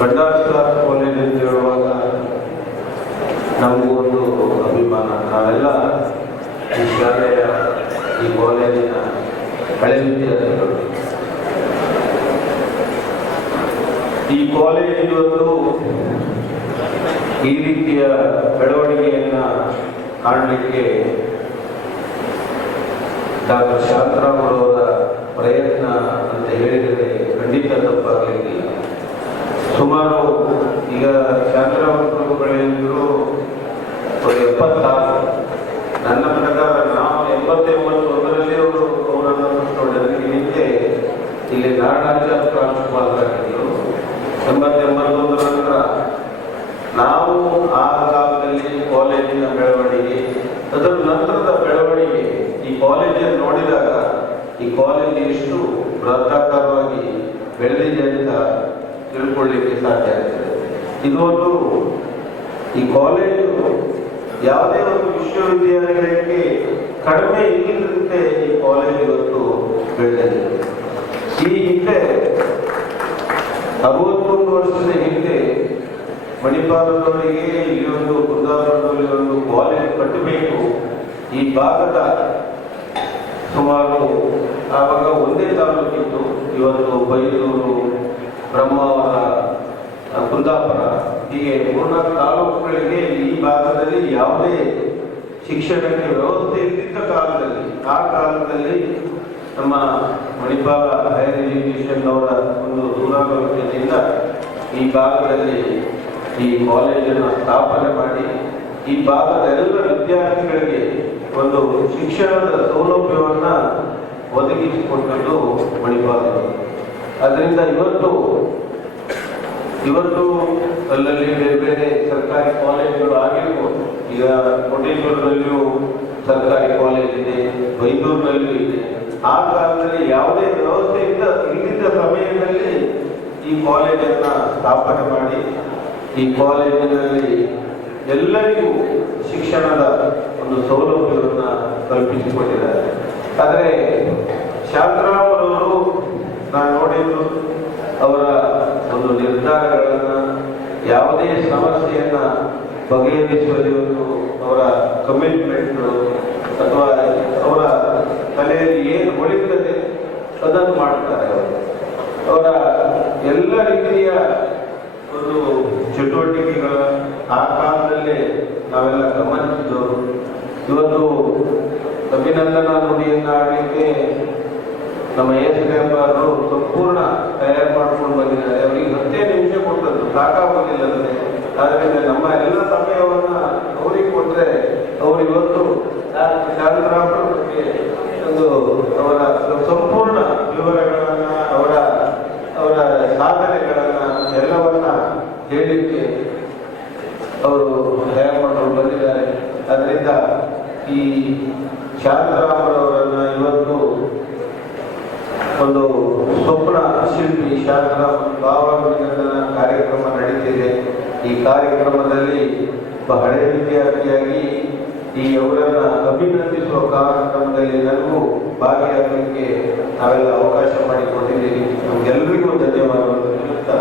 ಬಂಡಾರ college ಅಂತ ಹೇಳುವಾಗ ನಮಗೂ ಒಂದು ಅಭಿಮಾನ. ನಾವೆಲ್ಲ ಈ ಶಾಲೆಯ ಈ ಕಾಲೇಜಿನ ಹಳೆ ವಿದ್ಯಾರ್ಥಿಗಳು. ಈ ಕಾಲೇಜ್ ಇವತ್ತು ಈ ರೀತಿಯ ಬೆಳವಣಿಗೆಯನ್ನ ಕಾಣಲಿಕ್ಕೆ ಡಾಕ್ಟರ್ ಶಾಂತರಾಮ್ ಅವರ ಪ್ರಯತ್ನ ಅಂತ ಹೇಳಿದರೆ ಖಂಡಿತ ತಪ್ಪಾಗಲಿಕ್ಕಿಲ್ಲ. ಸುಮಾರು ಈಗ ಶಾಂತರಾಮ್ ಪ್ರಭುಗಳಿಂದರು 76. ನನ್ನ ಪ್ರಕಾರ ನಾವು 89 ಅವರನ್ನು ನೋಡಿದ್ರೆ ಹಿಂದೆ ಇಲ್ಲಿ ನಾರಾಯಣಾಚಾರ್ಯ ಪ್ರಾಂಶುಪಾಲರಾಗಿದ್ದರು. 81 ನಂತರ ನಾವು ಆ ಕಾಲದಲ್ಲಿ ಕಾಲೇಜಿನ ಬೆಳವಣಿಗೆ, ಅದರ ನಂತರದ ಬೆಳವಣಿಗೆ, ಈ ಕಾಲೇಜನ್ನು ನೋಡಿದಾಗ ಈ ಕಾಲೇಜ್ ಎಷ್ಟು ಬೃಹದಾಕಾರವಾಗಿ ಬೆಳೆದಿದೆ ಅಂತ ತಿಳ್ಕೊಳ್ಳಿಕ್ಕೆ ಸಾಧ್ಯ ಆಗ್ತದೆ. ಇದು ಒಂದು ಈ ಕಾಲೇಜು ಯಾವುದೇ ಒಂದು ವಿಶ್ವವಿದ್ಯಾಲಯಕ್ಕೆ ಕಡಿಮೆ ಇಲ್ಲದಂತೆ ಈ ಕಾಲೇಜ್ ಇವತ್ತು ಬೆಳೆದಿದೆ. ಈ ಹಿಂದೆ 61 ವರ್ಷದ ಹಿಂದೆ ಮಣಿಪಾಲದವರಿಗೆ ಇಲ್ಲಿ ಒಂದು ಕುಂದಾಪುರದಲ್ಲಿ ಒಂದು ಕಾಲೇಜ್ ಕಟ್ಟಬೇಕು, ಈ ಭಾಗದ ಸುಮಾರು ಆವಾಗ ಒಂದೇ ತಾಲೂಕಿತ್ತು. ಇವತ್ತು ಬೈಲೂರು, ಬ್ರಹ್ಮಾವರ, ಕುಂದಾಪುರ ಹೀಗೆ 3-4 ತಾಲೂಕುಗಳಿಗೆ ಈ ಭಾಗದಲ್ಲಿ ಯಾವುದೇ ಶಿಕ್ಷಣಕ್ಕೆ ವ್ಯವಸ್ಥೆ ಇದ್ದಿದ್ದ ಕಾಲದಲ್ಲಿ, ಆ ಕಾಲದಲ್ಲಿ ನಮ್ಮ ಮಣಿಪಾಲ ಹೈಯರ್ ಎಜುಕೇಷನ್ ಅವರ ಒಂದು ದೂರಾಲೋಚನೆಯಿಂದ ಈ ಭಾಗದಲ್ಲಿ ಈ ಕಾಲೇಜನ್ನು ಸ್ಥಾಪನೆ ಮಾಡಿ ಈ ಭಾಗದ ಎಲ್ಲ ವಿದ್ಯಾರ್ಥಿಗಳಿಗೆ ಒಂದು ಶಿಕ್ಷಣದ ಸೌಲಭ್ಯವನ್ನು ಒದಗಿಸಿಕೊಟ್ಟದ್ದು ಮಣಿಪಾಲದವರು. ಅದರಿಂದ ಇವತ್ತು ಅಲ್ಲಲ್ಲಿ ಬೇರೆ ಬೇರೆ ಸರ್ಕಾರಿ ಕಾಲೇಜುಗಳು ಆಗಿರ್ಬೋದು. ಈಗ ಕೋಟೇಶ್ವರದಲ್ಲಿಯೂ ಸರ್ಕಾರಿ ಕಾಲೇಜ್ ಇದೆ, ಬೈಂದೂರಿನಲ್ಲಿಯೂ ಇದೆ. ಆ ಕಾಲದಲ್ಲಿ ಯಾವುದೇ ವ್ಯವಸ್ಥೆ ಇಲ್ಲದಿದ್ದ ಸಮಯದಲ್ಲಿ ಈ ಕಾಲೇಜನ್ನು ಸ್ಥಾಪನೆ ಮಾಡಿ ಈ ಕಾಲೇಜಿನಲ್ಲಿ ಎಲ್ಲರಿಗೂ ಶಿಕ್ಷಣದ ಒಂದು ಸೌಲಭ್ಯವನ್ನು ಕಲ್ಪಿಸಿಕೊಟ್ಟಿದ್ದಾರೆ. ಆದರೆ ಶಾಂತರಾಮ್ ಅವರು ನಾನು ನೋಡಿದ್ದು ಅವರ ಒಂದು ನಿರ್ಧಾರಗಳನ್ನು, ಯಾವುದೇ ಸಮಸ್ಯೆಯನ್ನ ಬಗೆಹರಿಸುವಲ್ಲಿ ಒಂದು ಅವರ ಕಮಿಟ್ಮೆಂಟ್ಗಳು ಅಥವಾ ಅವರ ತಲೆಯಲ್ಲಿ ಏನು ಉಳಿಯುತ್ತದೆ ಅದನ್ನು ಮಾಡ್ತಾರೆ. ಅವರ ಎಲ್ಲ ರೀತಿಯ ಒಂದು ಚಟುವಟಿಕೆಗಳ ಆ ಕಾಲದಲ್ಲೇ ನಾವೆಲ್ಲ ಗಮನಿಸಿದವರು. ಇವತ್ತು ಅಭಿನಂದನಾ ನುಡಿಯನ್ನು ಆಡಲಿಕ್ಕೆ ನಮ್ಮ ಅವರು ಸಂಪೂರ್ಣ ತಯಾರು ಮಾಡ್ಕೊಂಡು ಬಂದಿದ್ದಾರೆ. ಅವರಿಗೆ 10 ನಿಮಿಷ ಕೊಟ್ಟದ್ದು ಸಾಕಾಗೋದಿಲ್ಲ ಅಂದರೆ, ಆದ್ದರಿಂದ ನಮ್ಮ ಎಲ್ಲ ಸಮಯವನ್ನು ಅವರಿಗೆ ಕೊಟ್ಟರೆ ಅವರು ಇವತ್ತು ಶಾಂತರಾಮ್ ಬಗ್ಗೆ ಒಂದು ಅವರ ಸಂಪೂರ್ಣ ವಿವರಗಳನ್ನು, ಅವರ ಸಾಧನೆಗಳನ್ನು ಎಲ್ಲವನ್ನ ಹೇಳಲಿಕ್ಕೆ ಅವರು ತಯಾರು ಮಾಡ್ಕೊಂಡು ಬಂದಿದ್ದಾರೆ. ಅದರಿಂದ ಈ ಶಾಂತರಾಮರವರನ್ನು ಇವತ್ತು ಒಂದು ಸ್ವಪ್ನ ಶಿಲ್ಪಿ ಶಾಂತರಾಮ್ ಭಾವಾಭಿನಂದನಾ ಕಾರ್ಯಕ್ರಮ ನಡೀತಿದೆ. ಈ ಕಾರ್ಯಕ್ರಮದಲ್ಲಿ ಹಳೆ ವಿದ್ಯಾರ್ಥಿಯಾಗಿ ಈ ಅವರನ್ನ ಅಭಿನಂದಿಸುವ ಕಾರ್ಯಕ್ರಮದಲ್ಲಿ ನನಗೂ ಭಾಗಿಯಾಗಲಿಕ್ಕೆ ನಾವೆಲ್ಲ ಅವಕಾಶ ಮಾಡಿಕೊಟ್ಟಿದ್ದೀರಿ. ನಮಗೆಲ್ಲರಿಗೂ ಧನ್ಯವಾದಗಳು ತಿಳಿಸ್ತಾ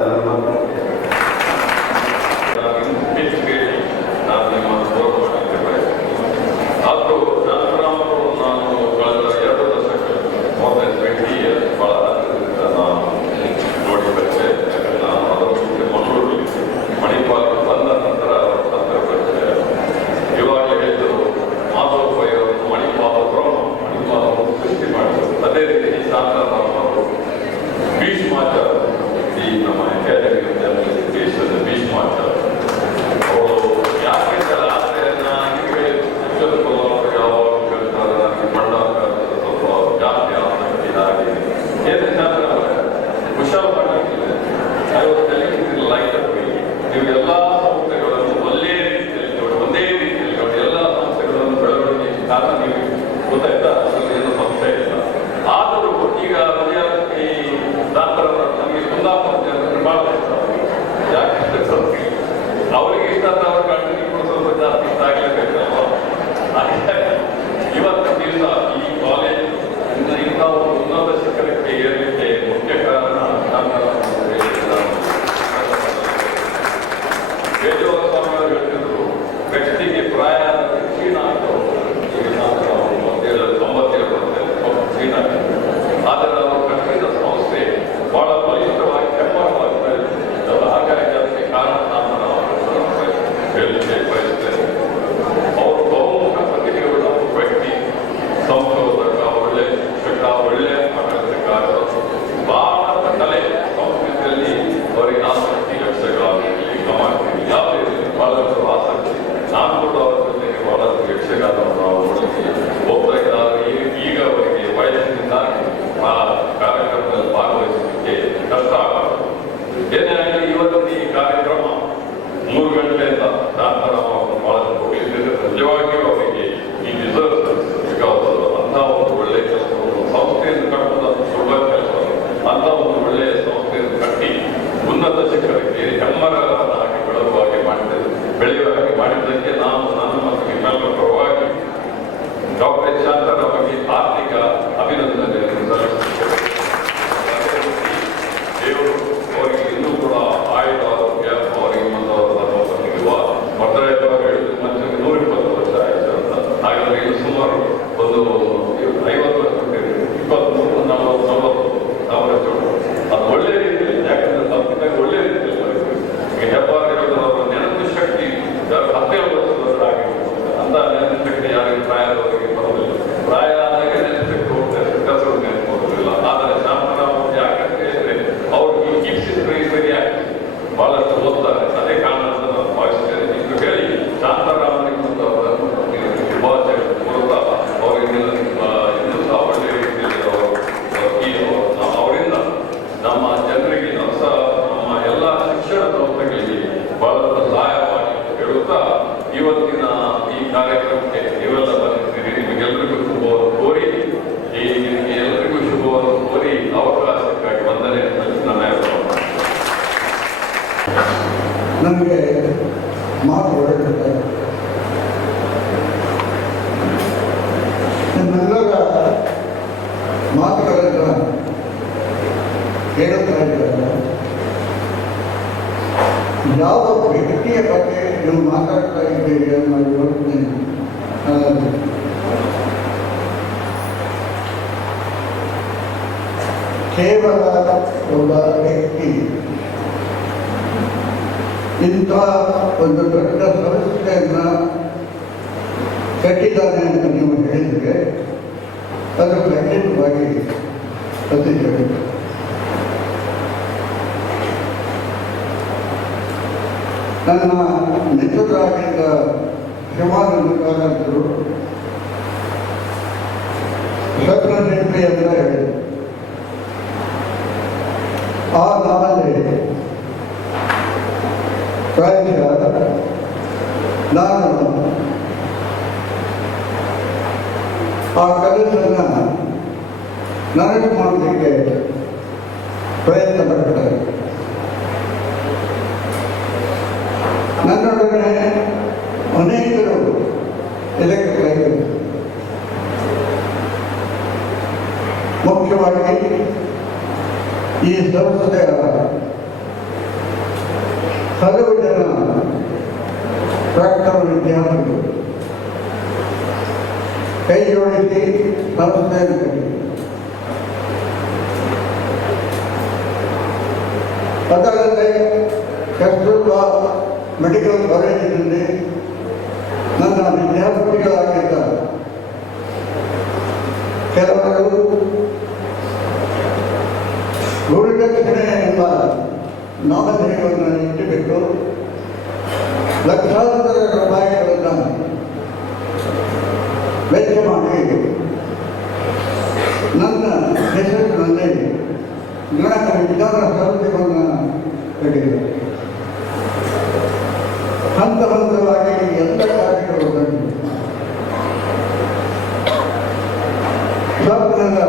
ಗೊತ್ತಾಯ್ತಾ? ಏನು ಸಂಸ್ಥೆ ಇಲ್ಲ. ಆದರೂ ಈಗ ಈ ಡಾಕ್ಟರ್ ನಮಗೆ ಏನೇ ಆಗಲಿ ಇವತ್ತು ಈ ಕಾರ್ಯಕ್ರಮ 3 ಗಂಟೆಯಿಂದ ಶಾಂತರಾಮವನ್ನು ಬಹಳಷ್ಟು ಹೋಗಿದ್ದೇನೆ. ನಿಜವಾಗಿಯೂ ಅವರಿಗೆ ಈ ಡಿಸರ್ವ್ ಅಂತ ಒಂದು ಒಳ್ಳೆಯ ಕೆಲಸವನ್ನು ಸಂಸ್ಥೆಯನ್ನು ಕಟ್ಟುವುದನ್ನು ಸುಲಭ ಕೆಲಸ. ಅಂತ ಒಂದು ಒಳ್ಳೆಯ ಸಂಸ್ಥೆಯನ್ನು ಕಟ್ಟಿ ಉನ್ನತ ಶಿಕ್ಷಣಕ್ಕೆ ಹೆಮ್ಮರನಾಗಿ ಬೆಳೆಯುವ ಹಾಗೆ ಮಾಡಿದ್ದಕ್ಕೆ ನಾನು ನನ್ನ ಮತ್ತು ನಿಮ್ಮೆಲ್ಲರ ಪರವಾಗಿ ಡಾಕ್ಟರ್ ಶಾಂತರಾಮ್ ಅವರಿಗೆ ಆರ್ಥಿಕ ಅಭಿನಂದನೆಯನ್ನು ಸಲ್ಲಿಸುತ್ತೇವೆ. ದೇವರು ಅವರಿಗೆ ಇನ್ನೂ ಕೂಡ ಆಯುಧ ಆರೋಗ್ಯ ಅವರಿಗೆ ಮತ್ತು ಮತದಾರರು ಹೇಳಿದ ಮನುಷ್ಯರಿಗೆ 120 ವರ್ಷ ಆಯಿತು ಅಂತ. ಹಾಗಾದ್ರೆ ಇದು ಸುಮಾರು ಒಂದು 50 ವರ್ಷ 23, 40, 40 ಅದು ಒಳ್ಳೆ ರೀತಿಯಲ್ಲಿ, ಯಾಕಂದ್ರೆ ಸಂಸ್ಥೆಗೆ ಒಳ್ಳೆ ರೀತಿಯಲ್ಲಿ ಈಗ ಹೆಬ್ಬಾರಿಯವರ ನೆನಪು ಶಕ್ತಿ 17 ವರ್ಷದವರಾಗಿರ್ಬೋದು. ಅಂತ ನೆನಪು ಶಕ್ತಿ ಯಾರಿಗೆ ಪ್ರಾಯದವರಿಗೆ ಬರೋದಿಲ್ಲ. ಪ್ರಾಯ ಆದಾಗ ನೆನಪು ಶಕ್ತಿ ಹೋಗ್ತಾರೆ, ಕೆಲಸಗಳು ನೆನಪು ಹೋಗೋದಿಲ್ಲ. ಆದರೆ ಶಾಂತರಾಮ್ ಯಾಕಂತ ಹೇಳಿದ್ರೆ ಅವ್ರಿಗೆ ಕೀಪ್ಸಿದ್ರೆ ಸರಿಯಾಗಿ ಬಹಳಷ್ಟು ಓದ್ತಾರೆ. ಅದೇ ಕಾರಣ ಅಂತ ನಾನು ಭಾವಿಸ್ತೇನೆ. ಇಷ್ಟು ಹೇಳಿ ಶಾಂತರಾಮನಿಗೆ ಮತ್ತು ಶುಭಾಶಯ ಮೂಲಕ ಅವರಿಗೆ ಇನ್ನೂ ಸಹ ಒಳ್ಳೆಯ ರೀತಿಯಲ್ಲಿ ಅವರಿಂದ ನಮ್ಮ ಜನರಿಗೆ ನಮ್ಮ ಎಲ್ಲ ಶಿಕ್ಷಣ ಸಂಸ್ಥೆಗಳಿಗೆ ಬಹಳಷ್ಟು ಸಹಾಯ ಮಾಡಿ ಹೇಳುತ್ತಾ ಇವತ್ತಿನ ಈ ಕಾರ್ಯಕ್ರಮಕ್ಕೆ ನೀವೆಲ್ಲ ಬಂದಿದ್ದೀರಿ. ನಿಮಗೆಲ್ಲರಿಗೂ ಶುಭವನ್ನು ಕೋರಿ ಎಲ್ಲರಿಗೂ ಶುಭವನ್ನು ಕೋರಿ ಅವಕಾಶಕ್ಕಾಗಿ ವಂದನೆ ನನ್ನ ನನಗೆ ಮಾತು ಹೊರಡುತ್ತೆ. ನಿಮ್ಮೆಲ್ಲರ ಮಾತುಗಳನ್ನು ಹೇಳುತ್ತಾ ಇದ್ದಾರೆ. ಯಾವ ವ್ಯಕ್ತಿಯ ಬಗ್ಗೆ ನೀವು ಮಾತಾಡ್ತಾ ಇದ್ದೀರಿ ಅನ್ನೋ ಯೋಚನೆ ಕೇವಲ ಒಬ್ಬ ವ್ಯಕ್ತಿ ಇಂಥ ಒಂದು ದೊಡ್ಡ ಸಂಸ್ಥೆಯನ್ನ ಕಟ್ಟಿದ್ದಾನೆ ಅಂತ ನೀವು ಹೇಳಿದರೆ ಅದು ಖಂಡಿತವಾಗಿ ಸತ್ಯ. ನನ್ನ ಮಿತ್ರರಾಗಿದ್ದ ಶಿವಾನಂದಕಾರರು ಸ್ವಪ್ನಶಿಲ್ಪಿ ಅಂತ ಹೇಳಿದರು. ಆ ನಾಳೆ ಪ್ರಾಯಶಃ ನಾನು ಆ ಕನಸನ್ನು ನನಗೆ ಮಾಡಲಿಕ್ಕೆ ಪ್ರಯತ್ನ ಪಡ್ತಾರೆ. ನನ್ನೊಡನೆ ಅನೇಕರು ಇದಕ್ಕೆ ಕೈಗೊಂಡು ಮುಖ್ಯವಾಗಿ ಈ ಸಂಸ್ಥೆಯ ಹಲವು ಜನ ಪ್ರಾಕ್ತನ ವಿದ್ಯಾರ್ಥಿಗಳು ಕೈ ಜೋಡಿಸಿ ಸಂಸ್ಥೆಯನ್ನು ಕಟ್ಟಿ ಅದಲ್ಲದೆ ಕಸ್ತೂರ್ಬಾ ಮೆಡಿಕಲ್ ಕಾಲೇಜಿನಲ್ಲಿ ನನ್ನ ವಿದ್ಯಾರ್ಥಿಗಳಾಗಿದ್ದ ಕೆಲವರು ಗುರುದಕ್ಷಿಣೆ ಎಂಬ ನಾಮಧೇಯವನ್ನು ಇಟ್ಟುಬಿಟ್ಟು ಲಕ್ಷಾಂತರ ರೂಪಾಯಿಗಳನ್ನು ವೆಚ್ಚ ಮಾಡಿ ನನ್ನ ಹೆಸರಿನಲ್ಲಿ ಗಣಕ ವಿಜ್ಞಾನ ಸಂಸ್ಥೆಗಳನ್ನು ಕಟ್ಟಿದರು. ಹಂತ ಹಂತವಾಗಿ ಎಲ್ಲ ಕಾರ್ಯಗಳು ಬಂದಿವೆ. ಸ್ವಪ್ನದ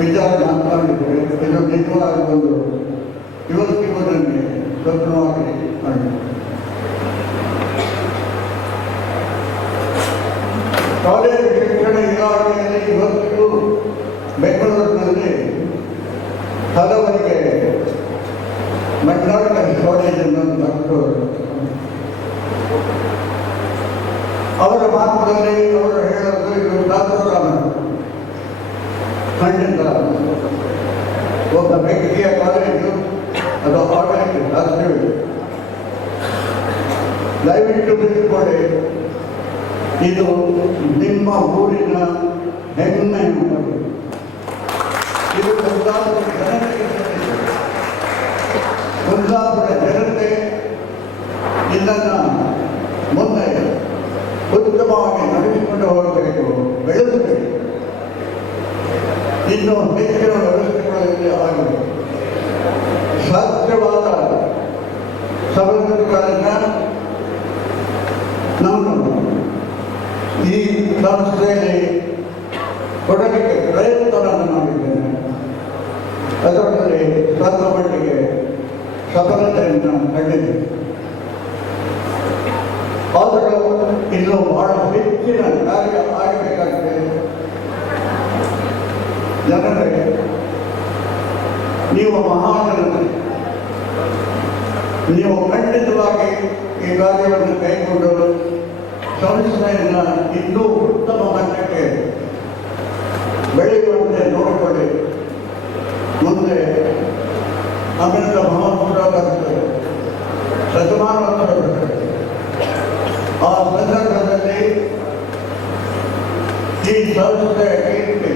ವಿಚಾರ ಮಾತನಾಡಿದರೆ ಇದು ನಿಜವಾದ ಒಂದು ಇವತ್ತಿಗೂ ನನಗೆ ಸ್ವಪ್ನವಾಗಿ ಮಾಡಿ ಕಾಲೇಜು ಶಿಕ್ಷಣ ಇಲಾಖೆಯಲ್ಲಿ ಇವತ್ತಿಗೂ ಬೆಂಗಳೂರಿನಲ್ಲಿ ಹಲವರಿಗೆ ಮೆಟ್ರಾನಿಕಲ್ ಕಾಲೇಜನ್ನು ನಡೆಸುವರು. ಅವರ ಮಾತುಗಳಲ್ಲಿ ಅವರು ಹೇಳೋದು ಇದು ಶಾಸ್ತ್ರರಾಮ ಖಂಡಿತ ಒಬ್ಬ ವ್ಯಕ್ತಿಯ ಕಾಲೇಜು ಅದು ಆಡಳಿತ ರಾಷ್ಟ್ರವಿದೆ. ದಯವಿಟ್ಟು ತಿಳಿದುಕೊಳ್ಳಿ, ಇದು ನಿಮ್ಮ ಊರಿನ ಹೆಮ್ಮೆ. ಇದು ಕುಂದಾಪುರ ಜನತೆಗೆ ಕುಂದಾಪುರ ಜನತೆ ಇದನ್ನು ಮುಂದೆ ಉತ್ತಮವಾಗಿ ನಡೆಸಿಕೊಂಡು ಹೋಗಬೇಕು, ಬೆಳೆಸಬೇಕು. ಇನ್ನು ಹೆಚ್ಚಿನ ವ್ಯವಸ್ಥೆಗಳಲ್ಲಿ ಆಗಿದೆ. ಶಾಸ್ತ್ರವಾಗಿ ತನಕ ನಾನು ಈ ಸಂಸ್ಥೆಯಲ್ಲಿ ಕೊಡಲಿಕ್ಕೆ ಪ್ರಯತ್ನವನ್ನು ಮಾಡಿದ್ದೇನೆ. ಅದರಲ್ಲಿ ಸ್ವಲ್ಪ ಮಟ್ಟಿಗೆ ಸಫಲತೆಯನ್ನು ಕಂಡಿದೆ. ಆದರೂ ಇನ್ನು ಬಹಳ ಹೆಚ್ಚಿನ ಕಾರ್ಯ ಆಗಬೇಕಾಗಿದೆ. ಜನರೇ, ನೀವು ಮಹಾಜನತೆ, ನೀವು ಖಂಡಿತವಾಗಿ ಈ ಕಾರ್ಯವನ್ನು ಕೈಗೊಂಡು ಸಂಸ್ಥೆಯನ್ನು ಇನ್ನೂ ಉತ್ತಮ ಮಟ್ಟಕ್ಕೆ ಬೆಳೆಯುವಂತೆ ನೋಡಿಕೊಳ್ಳಿ. ಮುಂದೆ ಅಮೃತ ಮಹೋತ್ಸವ ಬರ್ತದೆ, ಶತಮಾನೋತ್ಸವ ಬರ್ತದೆ. ಆ ಸಂದರ್ಭದಲ್ಲಿ ಈ ಸಂಸ್ಥೆಯ ಕೀರ್ತಿ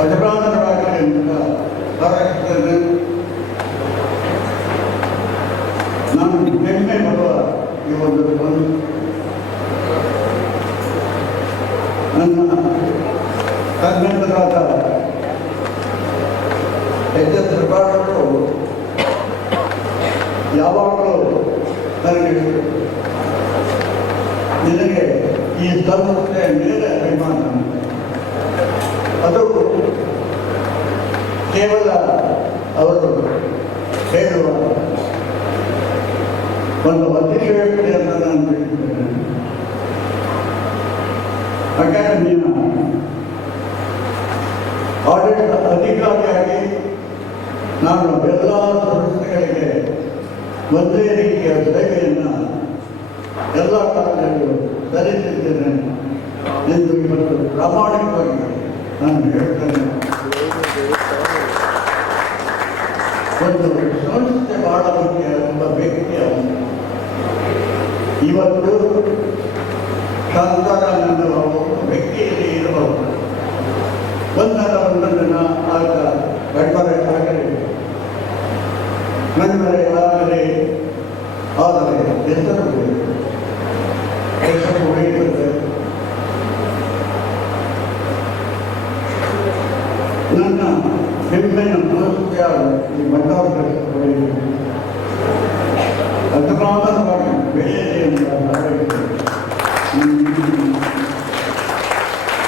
ಅಜರಾಮರವಾಗಿದೆ ಅಂತ ಹಾರೈಸುತ್ತೇನೆ. ನಾನು ಹೆಮ್ಮೆ ಬರುವ ಈ ಒಂದು ನನ್ನ ಕನ್ನಡರಾದ ಎಚ್.ಎಸ್. ಪ್ರಭಾಕರು ಯಾವಾಗಲೂ ನನಗೆ ನಿನಗೆ ಈ ಸಂಸ್ಥೆಯ ಮೇಲೆ ಅಭಿಮಾನ, ಅದು ಕೇವಲ ಅವರು ಹೇಳುವ ಒಂದು ಅತಿಶಯೋಕ್ತಿ ಅಂತ ನಾನು ತಿಳಿದಿದ್ದೇನೆ. ಅಕಾಡೆಮಿಯ ಆಡಳಿತ ಅಧಿಕಾರಿಯಾಗಿ ನಾನು ಎಲ್ಲ ಸಂಸ್ಥೆಗಳಿಗೆ ಒಂದೇ ರೀತಿಯ ಸೇವೆಯನ್ನು ಎಲ್ಲ ಕಾಲದಲ್ಲೂ ಸಲ್ಲಿಸಿದ್ದೇನೆ ಎಂದು ಇವತ್ತು ಪ್ರಾಮಾಣಿಕವಾಗಿ ನಾನು ಹೇಳ್ತೇನೆ. ಒಂದು ಸಂಸ್ಥೆ ಬಹಳ ಮುಖ್ಯ. ಒಬ್ಬ ವ್ಯಕ್ತಿಯ ಇವತ್ತು ಶಾಂತಾರಾನಂದ ವ್ಯಕ್ತಿಯಲ್ಲಿ ಇರಬಹುದು. ಒಂದರ ದಿನ ಆಗ ಗಡ್ಬರೆ ಆಗಲಿ ನನ್ಮರೆ ಆಗಲಿ, ಆದರೆ ಹೆಸರು ಉಳಿಯುತ್ತದೆ. ನನ್ನ ಹೆಮ್ಮೆಯ ಮನಸ್ಸಿಯ ಈ ಬಂಡವಾಳ ಅದ್ಭುತವಾಗಿ ಬೆಳೆಯಲಿ ಅಂತ